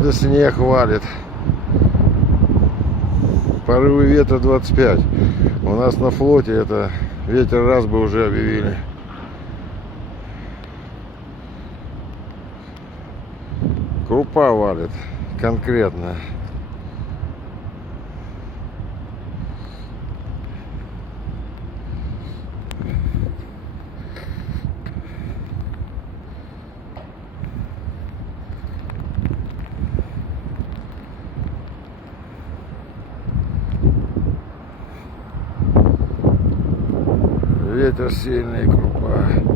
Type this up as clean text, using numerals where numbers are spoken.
Вот и снег валит. Порывы ветра 25. У нас на флоте это ветер раз бы уже объявили. Крупа валит конкретно. Ветер сильный, крупа.